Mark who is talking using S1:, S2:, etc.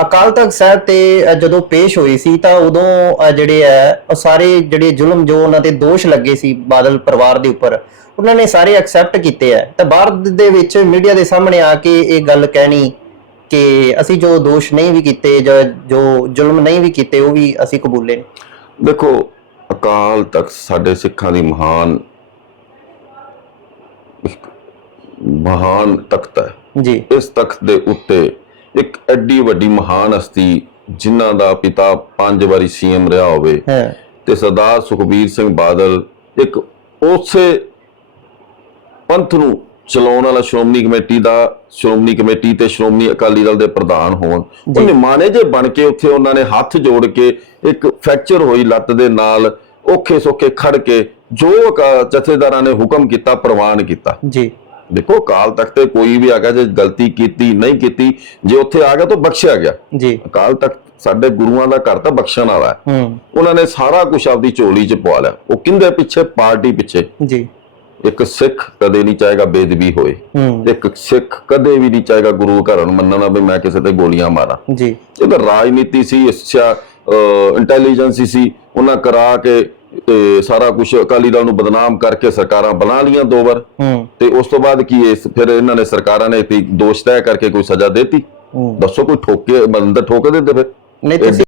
S1: ਅਕਾਲ ਤਖਤ ਸਾਹਿਬ ਤੇ ਜਦੋਂ ਪੇਸ਼ ਹੋਈ ਸੀ ਤਾਂ ਉਦੋਂ ਜਿਹੜੇ ਹੈ ਉਹ ਸਾਰੇ ਜਿਹੜੇ ਜ਼ੁਲਮ ਜੋ ਉਹਨਾਂ ਤੇ ਦੋਸ਼ ਲੱਗੇ ਸੀ ਬਾਦਲ ਪਰਿਵਾਰ ਦੇ ਉੱਪਰ ਉਹਨਾਂ ਨੇ ਸਾਰੇ ਐਕਸੈਪਟ ਕੀਤੇ ਆ ਤਾਂ ਬਾਹਰ ਦੇ ਵਿੱਚ ਮੀਡੀਆ ਦੇ ਸਾਹਮਣੇ ਆ ਕੇ ਇਹ ਗੱਲ ਕਹਿਣੀ ਕਿ ਅਸੀਂ ਜੋ ਦੋਸ਼ ਨਹੀਂ ਵੀ ਕੀਤੇ ਜਾਂ ਜੋ ਜ਼ੁਲਮ ਨਹੀਂ ਵੀ ਕੀਤੇ ਉਹ ਵੀ ਅਸੀਂ ਕਬੂਲੇ ਨੇ।
S2: ਦੇਖੋ ਅਕਾਲ ਤਖਤ ਸਾਡੇ ਸਿੱਖਾਂ ਦੀ ਮਹਾਨ ਮਹਾਨ ਤਖਤ ਹੈ
S1: ਜੀ।
S2: ਇਸ ਤਖਤ ਦੇ ਉੱਤੇ ਇੱਕ ਐਡੀ ਵੱਡੀ ਮਹਾਨ ਹਸਤੀ ਜਿਨ੍ਹਾਂ ਦਾ ਪਿਤਾ ਪੰਜ ਵਾਰੀ ਸੀਐਮ ਰਿਹਾ ਹੋਵੇ ਤੇ ਸਰਦਾਰ ਸੁਖਬੀਰ ਸਿੰਘ ਬਾਦਲ ਇੱਕ ਉਸੇ ਪੰਥ ਨੂੰ ਚਲਾਉਣ ਵਾਲਾ ਸ਼੍ਰੋਮਣੀ ਕਮੇਟੀ ਦਾ ਸ਼੍ਰੋਮਣੀ ਕਮੇਟੀ ਤੇ ਸ਼੍ਰੋਮਣੀ ਅਕਾਲੀ ਦਲ ਦੇ ਪ੍ਰਧਾਨ ਹੋਣ।
S1: ਜੀ।
S2: ਉਹਨੇ ਮਾਨੇ ਜੇ ਬਣ ਕੇ ਉੱਥੇ ਉਹਨਾਂ ਨੇ ਹੱਥ ਜੋੜ ਕੇ ਇੱਕ ਫ੍ਰੈਕਚਰ ਹੋਈ ਲੱਤ ਦੇ ਨਾਲ ਔਖੇ ਸੌਖੇ ਖੜ ਕੇ ਜੋ ਜਥੇਦਾਰਾਂ ਨੇ ਹੁਕਮ ਕੀਤਾ ਪ੍ਰਵਾਨ ਕੀਤਾ।
S1: ਜੀ।
S2: ਦੇਖੋ ਅਕਾਲ ਤਖਤ ਤੇ ਕੋਈ ਵੀ ਆ ਗਿਆ ਜੇ ਗਲਤੀ ਕੀਤੀ ਨਹੀਂ ਕੀਤੀ ਜੇ ਉੱਥੇ ਆ ਗਿਆ ਤਾਂ ਬਖਸ਼ਿਆ ਗਿਆ।
S1: ਜੀ।
S2: ਅਕਾਲ ਤਖਤ ਸਾਡੇ ਗੁਰੂਆਂ ਦਾ ਘਰ ਤਾਂ ਬਖਸ਼ਣ ਵਾਲਾ ਹੈ। ਉਹਨਾਂ ਨੇ ਸਾਰਾ ਕੁਝ ਆਪਦੀ ਝੋਲੀ 'ਚ ਪਵਾ ਲਿਆ। ਉਹ ਕਿੰਦੇ ਪਿੱਛੇ? ਪਾਰਟੀ ਪਿੱਛੇ।
S1: ਜੀ।
S2: ਇੱਕ ਸਿੱਖ ਕਦੇ ਨਹੀਂ ਚਾਹੇਗਾ ਬੇਦਬੀ ਹੋਏ। ਇੱਕ ਸਿੱਖ ਕਦੇ ਵੀ ਨਹੀਂ ਚਾਹੇਗਾ ਗੁਰੂ ਘਰਾਂ ਨੂੰ ਮੰਨਣਾ ਵੀ ਮੈਂ ਕਿਸੇ ਤੇ ਗੋਲੀਆਂ ਮਾਰਾਂ।
S1: ਜੀ।
S2: ਇਹ ਤਾਂ ਰਾਜਨੀਤੀ ਸੀ ਅੱਛਾ ਇੰਟੈਲੀਜੈਂਸ ਸੀ। ਉਹਨਾਂ ਕਰਾ ਕੇ ਤੇ ਸਾਰਾ ਕੁਝ ਅਕਾਲੀ ਦਲ ਨੂੰ ਬਦਨਾਮ ਕਰਕੇ ਸਰਕਾਰਾਂ ਬਣਾ ਲੀਆਂ ਦੋ ਵਾਰ। ਤੇ ਉਸ ਤੋਂ ਬਾਅਦ ਕੀ ਇਸ ਫਿਰ ਇਹਨਾਂ ਨੇ ਸਰਕਾਰਾਂ ਨੇ ਦੋਸ਼ ਤੈਅ ਕਰਕੇ ਕੋਈ ਸਜ਼ਾ ਦੇਤੀ? ਦੱਸੋ ਕੋਈ ਠੋਕੇ ਬੰਦਾ ਠੋਕ ਦਿੰਦੇ ਫਿਰ।
S1: ਨਹੀਂ